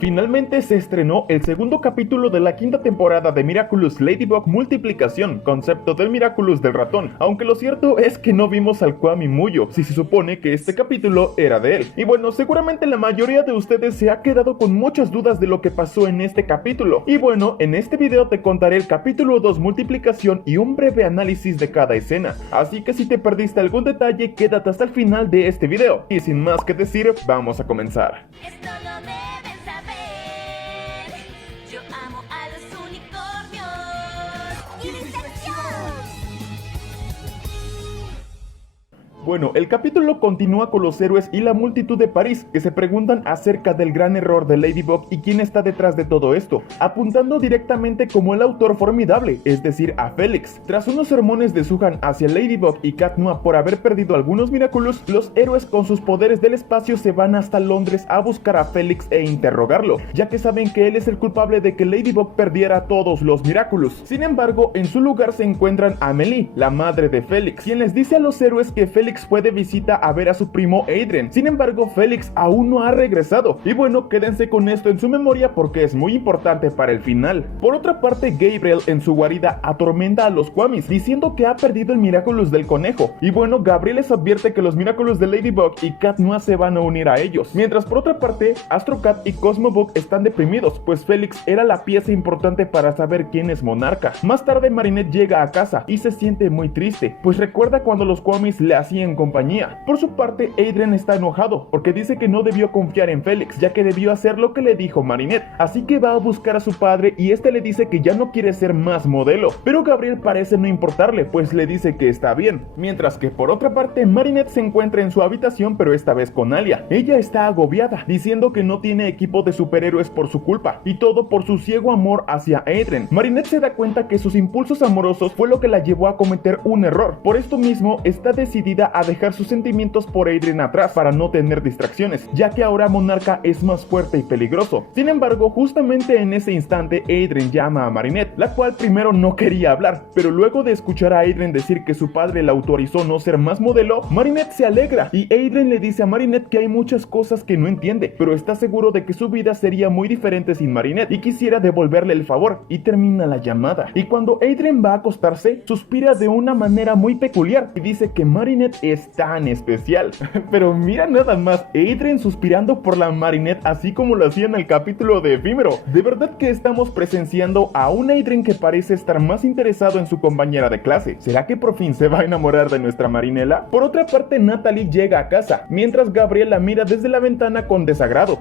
Finalmente se estrenó el segundo capítulo de la quinta temporada de Miraculous Ladybug Multiplicación, concepto del Miraculous del ratón, aunque lo cierto es que no vimos al Kwami Muyo, si se supone que este capítulo era de él. Y bueno, seguramente la mayoría de ustedes se ha quedado con muchas dudas de lo que pasó en este capítulo. Y bueno, en este video te contaré el capítulo 2 Multiplicación y un breve análisis de cada escena. Así que si te perdiste algún detalle, quédate hasta el final de este video. Y sin más que decir, vamos a comenzar. Esto lo deben saber. Yo amo a los unicornios. ¡Y distensión! Bueno, el capítulo continúa con los héroes y la multitud de París, que se preguntan acerca del gran error de Ladybug y quién está detrás de todo esto, apuntando directamente como el autor formidable, es decir, a Félix. Tras unos sermones de Suhan hacia Ladybug y Cat Noir por haber perdido algunos Miraculous, los héroes con sus poderes del espacio se van hasta Londres a buscar a Félix e interrogarlo, ya que saben que él es el culpable de que Ladybug perdiera todos los Miraculous. Sin embargo, en su lugar se encuentran a Amélie, la madre de Félix, quien les dice a los héroes que Félix fue de visita a ver a su primo Adrien. Sin embargo, Félix aún no ha regresado. Y bueno, quédense con esto en su memoria porque es muy importante para el final. Por otra parte, Gabriel en su guarida atormenta a los Kwamis, diciendo que ha perdido el Miraculous del conejo. Y bueno, Gabriel les advierte que los Miraculous de Ladybug y Cat Noir se van a unir a ellos. Mientras por otra parte, Astro Cat y Cosmobug están deprimidos, pues Félix era la pieza importante para saber quién es monarca. Más tarde, Marinette llega a casa y se siente muy triste, pues recuerda cuando los Kwamis le hacían compañía. Por su parte, Adrien está enojado porque dice que no debió confiar en Félix, ya que debió hacer lo que le dijo Marinette, así que va a buscar a su padre y este le dice que ya no quiere ser más modelo, pero Gabriel parece no importarle, pues le dice que está bien. Mientras que por otra parte, Marinette se encuentra en su habitación, pero esta vez con Alia. Ella está agobiada, diciendo que no tiene equipo de superhéroes por su culpa, y todo por su ciego amor hacia Adrien. Marinette se da cuenta que sus impulsos amorosos fue lo que la llevó a cometer un error. Por esto mismo, está decidida a dejar sus sentimientos por Adrien atrás para no tener distracciones, ya que ahora Monarca es más fuerte y peligroso. Sin embargo, justamente en ese instante, Adrien llama a Marinette, la cual primero no quería hablar, pero luego de escuchar a Adrien decir que su padre la autorizó no ser más modelo, Marinette se alegra y Adrien le dice a Marinette que hay muchas cosas que no entiende, pero está seguro de que su vida sería muy diferente sin Marinette y quisiera devolverle el favor, y termina la llamada. Y cuando Adrien va a acostarse, suspira de una manera muy peculiar y dice que Marinette es tan especial. Pero mira nada más, Adrien suspirando por la Marinette así como lo hacía en el capítulo de Efímero. De verdad que estamos presenciando a un Adrien que parece estar más interesado en su compañera de clase. ¿Será que por fin se va a enamorar de nuestra Marinela? Por otra parte, Natalie llega a casa, mientras Gabriel la mira desde la ventana con desagrado.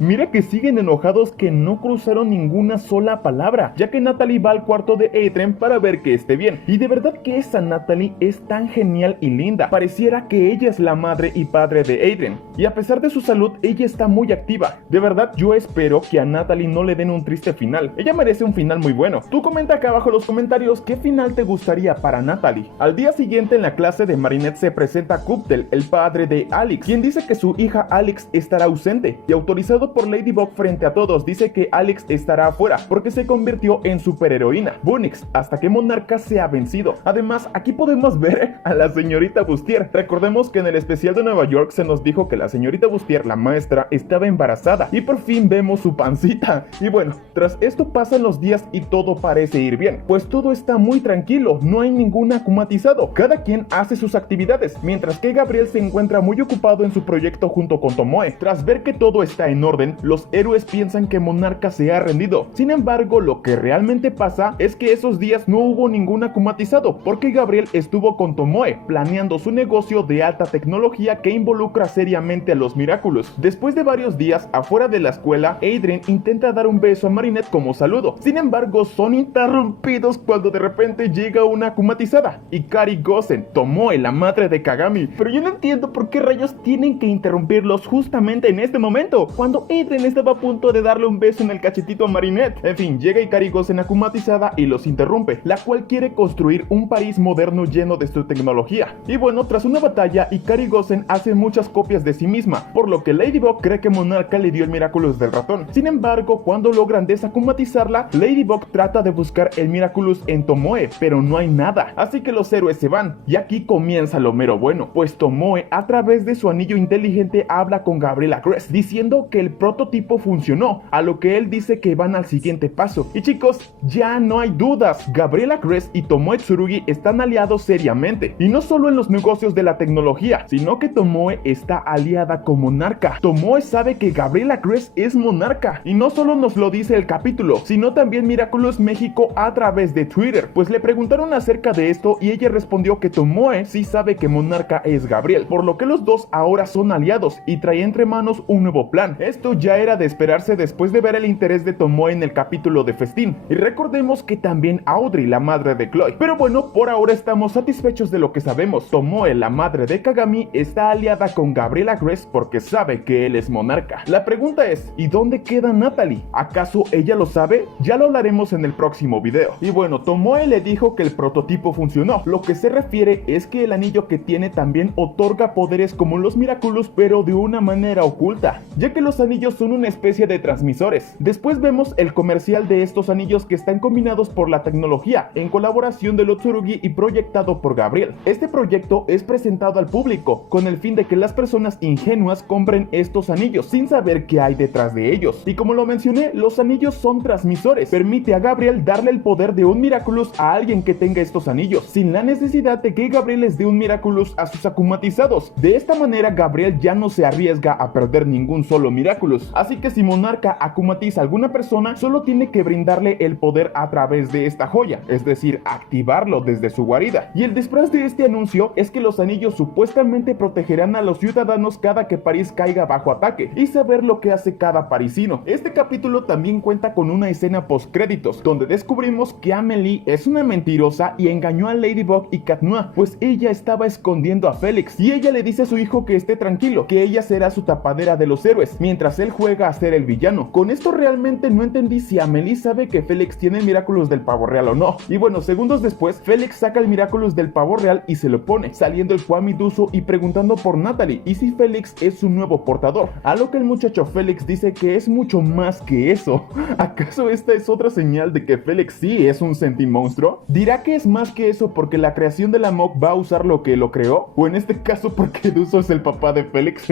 Mira que siguen enojados que no cruzaron ninguna sola palabra, ya que Natalie va al cuarto de Adrien para ver que esté bien. Y de verdad que esa Natalie es tan genial y linda. Pareciera que ella es la madre y padre de Adrien, y a pesar de su salud, ella está muy activa. De verdad, yo espero que a Natalie no le den un triste final. Ella merece un final muy bueno. Tú comenta acá abajo en los comentarios qué final te gustaría para Natalie. Al día siguiente en la clase de Marinette se presenta Cuptel, el padre de Alex, quien dice que su hija Alex estará ausente, y autorizado por Ladybug frente a todos, dice que Alex estará afuera porque se convirtió en superheroína Bunix hasta que Monarca sea vencido. Además, aquí podemos ver a la señorita Bustier. Recordemos que en el especial de Nueva York se nos dijo que la señorita Bustier, la maestra, estaba embarazada y por fin vemos su pancita. Y bueno, tras esto pasan los días y todo parece ir bien, pues todo está muy tranquilo, no hay ningún akumatizado, cada quien hace sus actividades, mientras que Gabriel se encuentra muy ocupado en su proyecto junto con Tomoe. Tras ver que todo está en orden, los héroes piensan que Monarca se ha rendido. Sin embargo, lo que realmente pasa es que esos días no hubo ningún akumatizado, porque Gabriel estuvo con Tomoe planeando su negocio de alta tecnología que involucra seriamente a los Miraculous. Después de varios días afuera de la escuela, Adrien intenta dar un beso a Marinette como saludo. Sin embargo, son interrumpidos cuando de repente llega una akumatizada, Ikari Gosen, Tomoe, la madre de Kagami. Pero yo no entiendo por qué rayos tienen que interrumpirlos justamente en este momento, cuando Adrien estaba a punto de darle un beso en el cachetito a Marinette. En fin, llega Ikari Gosen akumatizada y los interrumpe, la cual quiere construir un París moderno lleno de su tecnología. Y bueno, hermano tras una batalla y Kari Gosen hace muchas copias de sí misma, por lo que Ladybug cree que Monarca le dio el Miraculous del ratón. Sin embargo, cuando logran desakumatizarla, Ladybug trata de buscar el Miraculous en Tomoe, pero no hay nada, así que los héroes se van, y aquí comienza lo mero bueno, pues Tomoe a través de su anillo inteligente habla con Gabriel Agreste, diciendo que el prototipo funcionó, a lo que él dice que van al siguiente paso. Y chicos, ya no hay dudas, Gabriel Agreste y Tomoe Tsurugi están aliados seriamente, y no solo en los negocios de la tecnología, sino que Tomoe está aliada con Monarca. Tomoe sabe que Gabriel Agreste es Monarca, y no solo nos lo dice el capítulo, sino también Miraculous México a través de Twitter, pues le preguntaron acerca de esto y ella respondió que Tomoe sí sabe que Monarca es Gabriel, por lo que los dos ahora son aliados y trae entre manos un nuevo plan. Esto ya era de esperarse después de ver el interés de Tomoe en el capítulo de Festín, y recordemos que también Audrey, la madre de Chloe. Pero bueno, por ahora estamos satisfechos de lo que sabemos. Tomoe, la madre de Kagami, está aliada con Gabriel Agreste porque sabe que él es Monarca. La pregunta es, ¿y dónde queda Natalie? ¿Acaso ella lo sabe? Ya lo hablaremos en el próximo video. Y bueno, Tomoe le dijo que el prototipo funcionó. Lo que se refiere es que el anillo que tiene también otorga poderes como los Miraculous, pero de una manera oculta, ya que los anillos son una especie de transmisores. Después vemos el comercial de estos anillos que están combinados por la tecnología, en colaboración de los Tsurugi y proyectado por Gabriel. Este proyecto es presentado al público, con el fin de que las personas ingenuas compren estos anillos, sin saber qué hay detrás de ellos. Y como lo mencioné, los anillos son transmisores. Permite a Gabriel darle el poder de un Miraculous a alguien que tenga estos anillos, sin la necesidad de que Gabriel les dé un Miraculous a sus akumatizados. De esta manera, Gabriel ya no se arriesga a perder ningún solo Miraculous. Así que si Monarca akumatiza a alguna persona, solo tiene que brindarle el poder a través de esta joya, es decir, activarlo desde su guarida. Y el disfraz de este anuncio es que los anillos supuestamente protegerán a los ciudadanos cada que París caiga bajo ataque, y saber lo que hace cada parisino. Este capítulo también cuenta con una escena post créditos, donde descubrimos que Amélie es una mentirosa y engañó a Ladybug y Cat Noir, pues ella estaba escondiendo a Félix, y ella le dice a su hijo que esté tranquilo, que ella será su tapadera de los héroes, mientras él juega a ser el villano. Con esto realmente no entendí si Amélie sabe que Félix tiene el Miraculous del pavo real o no. Y bueno, segundos después, Félix saca el Miraculous del pavo real y se lo pone, saliendo el Kwami Duso y preguntando por Natalie y si Félix es su nuevo portador, a lo que el muchacho Félix dice que es mucho más que eso. ¿Acaso esta es otra señal de que Félix sí es un sentimonstruo? ¿Dirá que es más que eso porque la creación de la MOC va a usar lo que lo creó? ¿O en este caso porque Duso es el papá de Félix?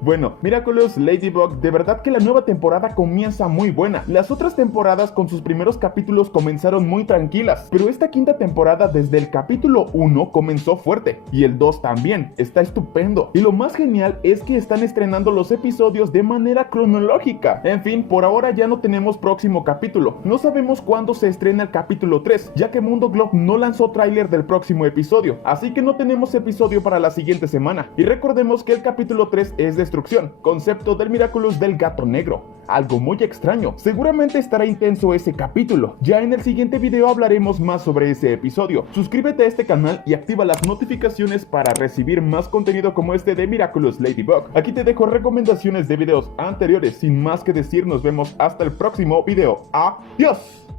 Bueno, Miraculous, Ladybug, de verdad que la nueva temporada comienza muy buena. Las otras temporadas con sus primeros capítulos comenzaron muy tranquilas, pero esta quinta temporada desde el capítulo 1 comenzó fuerte, y el 2 también, está estupendo. Y lo más genial es que están estrenando los episodios de manera cronológica. En fin, por ahora ya no tenemos próximo capítulo. No sabemos cuándo se estrena el capítulo 3, ya que Mundo Globe no lanzó tráiler del próximo episodio, así que no tenemos episodio para la siguiente semana. Y recordemos que el capítulo 3 es Destrucción, concepto del Miraculous del gato negro. Algo muy extraño. Seguramente estará intenso ese capítulo. Ya en el siguiente video hablaremos más sobre ese episodio. Suscríbete a este canal y activa las notificaciones para recibir más contenido como este de Miraculous Ladybug. Aquí te dejo recomendaciones de videos anteriores. Sin más que decir, nos vemos hasta el próximo video. ¡Adiós!